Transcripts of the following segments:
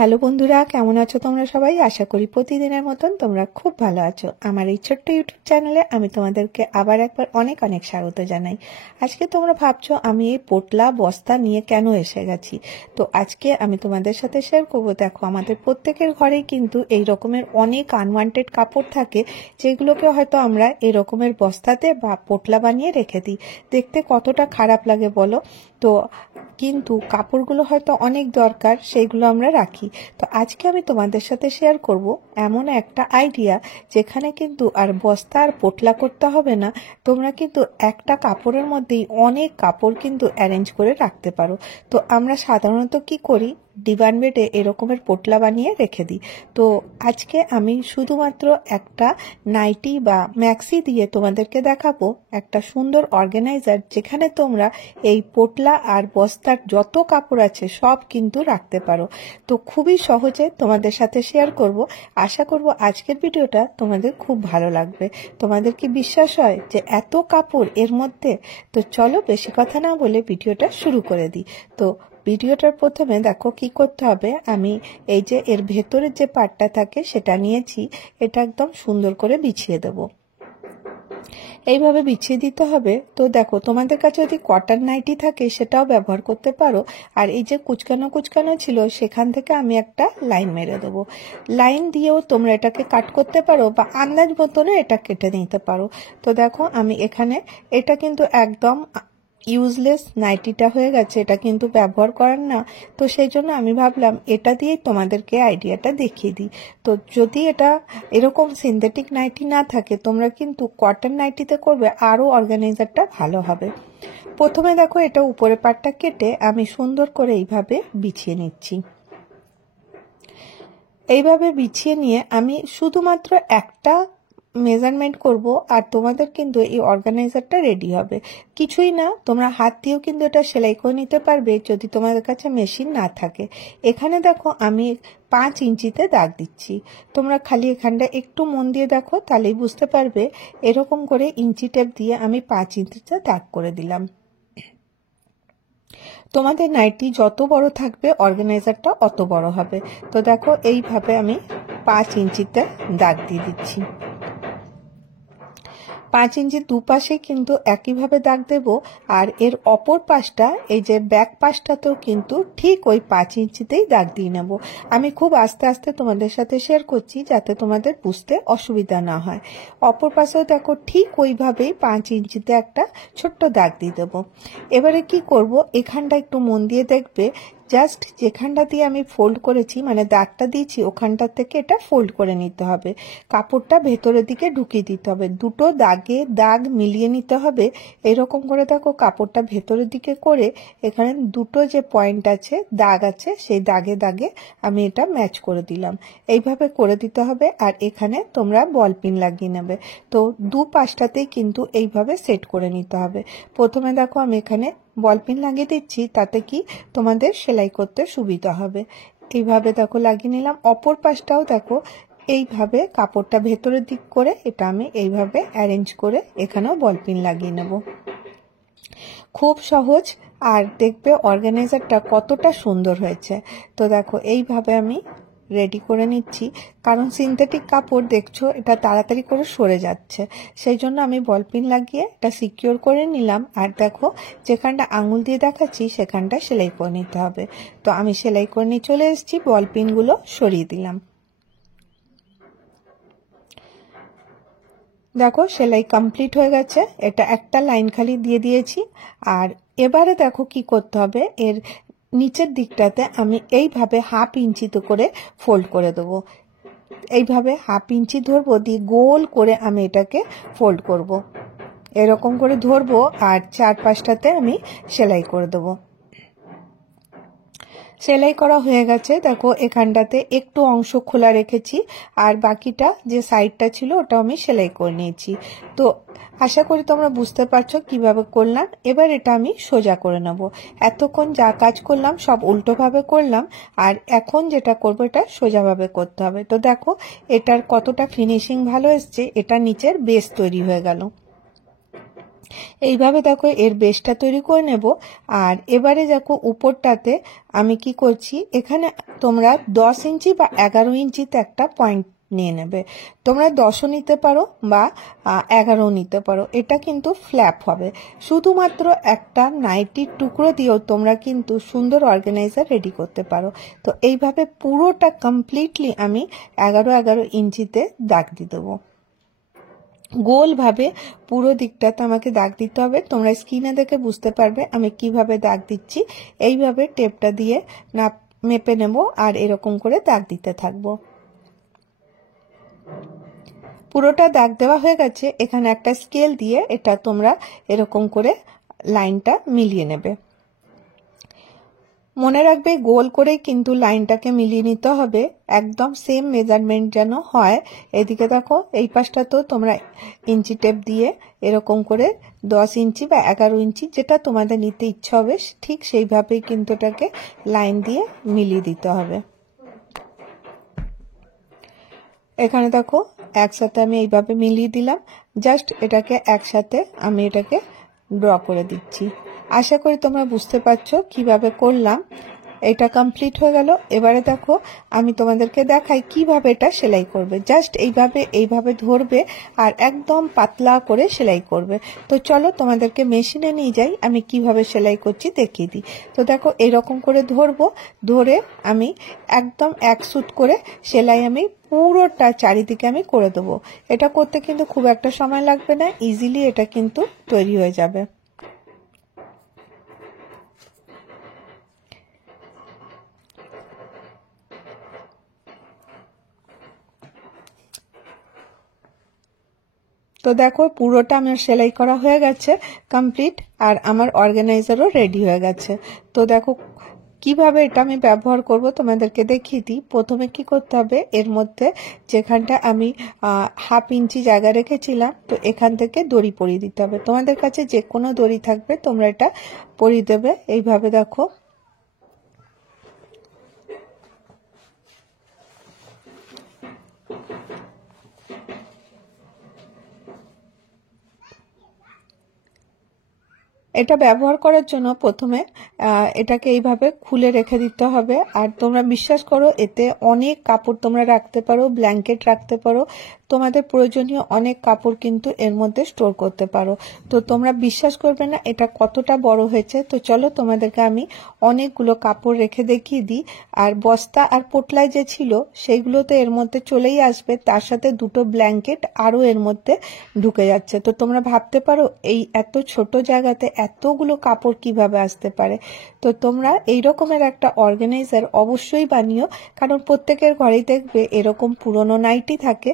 Hello বন্ধুরা, কেমন আছো তোমরা সবাই? আশা করি প্রতিদিনের মতন তোমরা খুব ভালো আছো। আমার এই ছোট্ট ইউটিউব চ্যানেলে আমি তোমাদেরকে আবার একবার অনেক অনেক স্বাগত জানাই। আজকে তোমরা ভাবছো আমি এই পোটলা বস্তা নিয়ে কেন এসে গেছি। তো আজকে আমি তোমাদের সাথে শেয়ার করবো। দেখো, আমাদের প্রত্যেকের ঘরেই কিন্তু এই রকমের অনেক আনওয়ান্টেড কাপড় থাকে, যেগুলোকে হয়তো আমরা এই রকমের বস্তাতে বা পোটলা বানিয়ে রেখে দিই। দেখতে কতটা খারাপ লাগে বলো। তো কিন্তু কাপড়গুলো হয়তো অনেক দরকার, সেইগুলো আমরা রাখি। তো আজকে আমি তোমাদের সাথে শেয়ার করব এমন একটা আইডিয়া, যেখানে কিন্তু আর বস্তা আর পোটলা করতে হবে না। তোমরা কিন্তু একটা কাপড়ের মধ্যেই অনেক কাপড় কিন্তু অ্যারেঞ্জ করে রাখতে পারো। তো আমরা সাধারণত কি করি, ডিভান বেডে এরকমের পোটলা বানিয়ে রেখে দিই। তো আজকে আমি শুধুমাত্র একটা নাইটি বা ম্যাক্সি দিয়ে তোমাদেরকে দেখাবো একটা সুন্দর অর্গানাইজার, যেখানে তোমরা এই পোটলা আর বস্তার যত কাপড় আছে সব কিন্তু রাখতে পারো। তো খুবই সহজে তোমাদের সাথে শেয়ার করব। আশা করব আজকের ভিডিওটা তোমাদের খুব ভালো লাগবে। তোমাদের কি বিশ্বাস হয় যে এত কাপড় এর মধ্যে? তো চলো বেশি কথা না বলে ভিডিওটা শুরু করে দিই। তো ভিডিওটার প্রথমে দেখো কি করতে হবে। আমি এই যে এর ভেতরের যে পার্টটা থাকে সেটা নিয়েছি, এটা একদম সুন্দর করে বিছিয়ে দেবো। এইভাবে বিছিয়ে দিতে হবে। তো দেখো, তোমাদের কাছে যদি কটন নাইটি থাকে সেটাও ব্যবহার করতে পারো। আর এই যে কুচকানো কুচকানো ছিল, সেখান থেকে আমি একটা লাইন মেরে দেবো। লাইন দিয়েও তোমরা এটাকে কাট করতে পারো বা আন্দাজ মতনও এটা কেটে নিতে পারো। তো দেখো, আমি এখানে এটা কিন্তু একদম ইউজলেস নাইটিটা হয়ে গেছে, এটা কিন্তু ব্যবহার করার না। তো সেই জন্য আমি ভাবলাম এটা দিয়েই তোমাদেরকে আইডিয়াটা দেখিয়ে দিই। তো যদি এটা এরকম সিনথেটিক নাইটি না থাকে, তোমরা কিন্তু কটন নাইটিতে করবে, আরও অর্গানাইজারটা ভালো হবে। প্রথমে দেখো, এটা উপরের পাটটা কেটে আমি সুন্দর করে এইভাবে বিছিয়ে নিচ্ছি। এইভাবে বিছিয়ে নিয়ে আমি শুধুমাত্র একটা মেজারমেন্ট করব, আর তোমাদের কিন্তু এই অর্গানাইজারটা রেডি হবে। কিছুই না, তোমরা হাত দিয়েও কিন্তু এটা সেলাই করে নিতে পারবে যদি তোমাদের কাছে মেশিন না থাকে। এখানে দেখো, আমি 5 ইঞ্চিতে দাগ দিচ্ছি। তোমরা খালি এখানটা একটু মন দিয়ে দেখো, তাহলেই বুঝতে পারবে। এরকম করে ইঞ্চি টেপ দিয়ে আমি 5 ইঞ্চিতে দাগ করে দিলাম। তোমাদের নাইটি যত বড় থাকবে অর্গানাইজারটা অত বড় হবে। তো দেখো, এইভাবে আমি 5 ইঞ্চিতে দাগ দিয়ে দিচ্ছি। 5 ইঞ্চির দুপাশে কিন্তু একইভাবে দাগ দেব। আর এর অপর পাশটা, এই যে ব্যাক পাশটাতেও কিন্তু ঠিক ওই 5 ইঞ্চিতেই দাগ দিয়ে নেব। আমি খুব আস্তে আস্তে তোমাদের সাথে শেয়ার করছি, যাতে তোমাদের বুঝতে অসুবিধা না হয়। অপর পাশেও দেখো, ঠিক ওইভাবেই 5 ইঞ্চিতে একটা ছোট্ট দাগ দিয়ে দেবো। এবারে কি করব, এখানটা একটু মন দিয়ে দেখবে। জাস্ট যেখানটা দিয়ে আমি ফোল্ড করেছি, মানে দাগটা দিয়েছি, ওখানটা থেকে এটা ফোল্ড করে নিতে হবে। কাপড়টা ভেতরের দিকে ঢুকিয়ে দিতে হবে। দুটো দাগে দাগ মিলিয়ে নিতে হবে। এরকম করে দেখো, কাপড়টা ভেতরের দিকে করে এখানে দুটো যে পয়েন্ট আছে, দাগ আছে, সেই দাগে দাগে আমি এটা ম্যাচ করে দিলাম। এইভাবে করে দিতে হবে। আর এখানে তোমরা বল পিন লাগিয়ে নেবে। তো দু পাশটাতেই কিন্তু এইভাবে সেট করে নিতে হবে। প্রথমে দেখো, আমি এখানে বল পিন লাগিয়ে দিচ্ছি, তাতে কি তোমাদের সেলাই করতে সুবিধা হবে। এইভাবে দেখো লাগিয়ে নিলাম। অপর পাশটাও দেখো, এইভাবে কাপড়টা ভেতরের দিক করে এটা আমি এইভাবে অ্যারেঞ্জ করে এখানেও বল পিন লাগিয়ে নেব। খুব সহজ। আর দেখবে অর্গানাইজারটা কতটা সুন্দর হয়েছে। তো দেখো, এইভাবে আমি রেডি করে নিচ্ছি। কারণ সিনথেটিক কাপড় দেখছো, এটা তাড়াতাড়ি করে সরে যাচ্ছে, সেই জন্য আমি বল পিন লাগিয়ে এটা সিকিউর করে নিলাম। আর দেখো, যেখানটা আঙুল দিয়ে দেখাচ্ছি সেখানটা সেলাই করে নিতে হবে। তো আমি সেলাই করে নিয়ে চলে এসেছি, বল পিনগুলো সরিয়ে দিলাম। দেখো, সেলাই কমপ্লিট হয়ে গেছে। এটা একটা লাইন খালি দিয়ে দিয়েছি। আর এবারে দেখো কি করতে হবে, এর নিচের দিকটাতে আমি এইভাবে 1/2 ইঞ্চিতে করে ফোল্ড করে দেবো। এইভাবে 1/2 ইঞ্চি ধরবো, দিয়ে গোল করে আমি এটাকে ফোল্ড করব। এরকম করে ধরবো, আর 4 পাশটাতে আমি সেলাই করে দেবো। সেলাই করা হয়ে গেছে। দেখো, এখানটাতে একটু অংশ খোলা রেখেছি, আর বাকিটা যে সাইডটা ছিল ওটা আমি সেলাই করে নিয়েছি। তো আশা করি তোমরা বুঝতে পারছো কিভাবে করলাম। এবার এটা আমি সোজা করে নেব। এতক্ষণ যা কাজ করলাম সব উল্টোভাবে করলাম, আর এখন যেটা করবো এটা সোজাভাবে করতে হবে। তো দেখো, এটার কতটা ফিনিশিং ভালো এসছে, এটা নিচের বেস তৈরি হয়ে গেল। এইভাবে দেখো এর বেসটা তৈরি করে নেব। আর এবারে দেখো উপরটাতে আমি কি করছি, এখানে তোমরা 10 ইঞ্চি বা 11 ইঞ্চিতে একটা পয়েন্ট নিয়ে নেবে। তোমরা 10ও নিতে পারো বা 11ও নিতে পারো, এটা কিন্তু ফ্ল্যাপ হবে। শুধুমাত্র একটা নাইটির টুকরো দিয়েও তোমরা কিন্তু সুন্দর অর্গানাইজার রেডি করতে পারো। তো এইভাবে পুরোটা কমপ্লিটলি আমি 11 ইঞ্চিতে দাগ দিয়ে দেবো। গোলভাবে পুরো দিকটাতে আমাকে দাগ দিতে হবে। তোমরা স্ক্রিনে দেখে বুঝতে পারবে আমি কিভাবে দাগ দিচ্ছি। এইভাবে টেপটা দিয়ে মেপে নেব আর এরকম করে দাগ দিতে থাকবো। পুরোটা দাগ দেওয়া হয়ে গেছে। এখানে একটা স্কেল দিয়ে এটা তোমরা এরকম করে লাইনটা মিলিয়ে নেবে। মনে রাখবে গোল করেই কিন্তু লাইনটাকে মিলিয়ে নিতে হবে, একদম সেম মেজারমেন্ট যেন হয়। এদিকে দেখো এই পাশটা তো তোমরা ইঞ্চি টেপ দিয়ে এরকম করে 10 ইঞ্চি বা 11 ইঞ্চি যেটা তোমাদের নিতে ইচ্ছা হবে ঠিক সেইভাবেই কিন্তু এটাকে লাইন দিয়ে মিলিয়ে দিতে হবে। এখানে দেখো একসাথে আমি এইভাবে মিলিয়ে দিলাম। জাস্ট এটাকে একসাথে আমি এটাকে ড্র করে দিচ্ছি। আশা করি তোমরা বুঝতে পারছো কিভাবে করলাম। এটা কমপ্লিট হয়ে গেল। এবারে দেখো আমি তোমাদেরকে দেখাই কিভাবে এটা সেলাই করবে। জাস্ট এইভাবে ধরবে আর একদম পাতলা করে সেলাই করবে। তো চলো তোমাদেরকে মেশিনে নিয়ে যাই, আমি কিভাবে সেলাই করছি দেখিয়ে দিই। তো দেখো এরকম করে ধরবো, ধরে আমি একদম এক সুত করে সেলাই আমি পুরোটা চারিদিকে আমি করে দেবো। এটা করতে কিন্তু খুব একটা সময় লাগবে না, ইজিলি এটা কিন্তু তৈরি হয়ে যাবে। তো দেখো পুরোটা আমার সেলাই করা হয়ে গেছে কমপ্লিট, আর আমার অর্গানাইজারও রেডি হয়ে গেছে। তো দেখো কিভাবে এটা আমি ব্যবহার করব তোমাদেরকে দেখিয়ে দিই। প্রথমে কি করতে হবে, এর মধ্যে যেখানটা আমি 1/2 ইঞ্চি জায়গা রেখেছিলাম তো এখান থেকে দড়ি পরিয়ে দিতে হবে। তোমাদের কাছে যে কোনো দড়ি থাকবে তোমরা এটা পরিয়ে দেবে। এইভাবে দেখো এটা ব্যবহার করার জন্য প্রথমে এটাকে এইভাবে খুলে রেখে দিতে হবে। আর তোমরা বিশ্বাস করো এতে অনেক কাপড় তোমরা রাখতে পারো, ব্ল্যাঙ্কেট রাখতে পারো, তোমাদের প্রয়োজনীয় অনেক কাপড় কিন্তু এর মধ্যে স্টোর করতে পারো। তো তোমরা বিশ্বাস করবে না এটা কতটা বড় হয়েছে। তো চলো তোমাদেরকে আমি অনেকগুলো কাপড় রেখে দেখিয়ে দিই। আর বস্তা আর পোটলাই যে ছিল সেইগুলো তো এর মধ্যে চলেই আসবে, তার সাথে দুটো ব্ল্যাঙ্কেট আরও এর মধ্যে ঢুকে যাচ্ছে। তো তোমরা ভাবতে পারো এই এত ছোট জায়গাতে এতগুলো কাপড় কিভাবে আসতে পারে। তো তোমরা এই রকমের একটা অর্গানাইজার অবশ্যই বানিও, কারণ প্রত্যেকের ঘরেই দেখবে এরকম পুরনো নাইটি থাকে।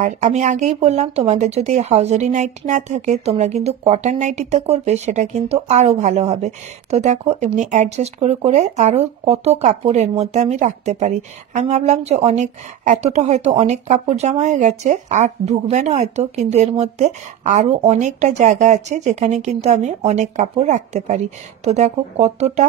আর আমি আগেই বললাম তোমাদের যদি হাউজারি নাইটি না থাকে তোমরা কিন্তু কটন নাইটিতে করবে, সেটা কিন্তু আরো ভালো হবে। তো দেখো এমনি অ্যাডজাস্ট করে করে আরো কত কাপড় এর মধ্যে আমি রাখতে পারি। আমি ভাবলাম যে এতটা হয়তো অনেক কাপড় জমা হয়ে গেছে আর ঢুকবে না হয়তো, কিন্তু এর মধ্যে আরো অনেকটা জায়গা আছে যেখানে কিন্তু আমি অনেক কাপড় রাখতে পারি। তো দেখো কতটা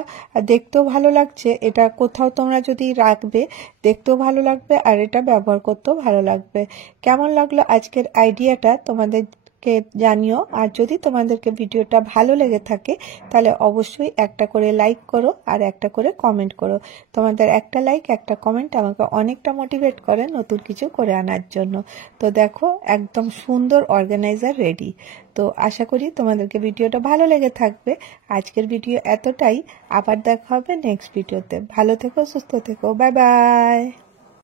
দেখতেও ভালো লাগছে। এটা কোথাও তোমরা যদি রাখবে দেখতেও ভালো লাগবে আর এটা ব্যবহার করতেও ভালো লাগবে। কেমন লাগলো আজকের আইডিয়াটা তোমাদেরকে জানিও। আর যদি তোমাদেরকে ভিডিওটা ভালো লেগে থাকে তাহলে অবশ্যই একটা করে লাইক করো আর একটা করে কমেন্ট করো। তোমাদের একটা লাইক একটা কমেন্ট আমাকে অনেকটা মোটিভেট করে নতুন কিছু করে আনার জন্য। তো দেখো একদম সুন্দর অর্গানাইজার রেডি। তো আশা করি তোমাদেরকে ভিডিওটা ভালো লেগে থাকবে। আজকের ভিডিও এতটাই, আবার দেখা হবে নেক্সট ভিডিওতে। ভালো থেকো, সুস্থ থেকো, বাই বাই।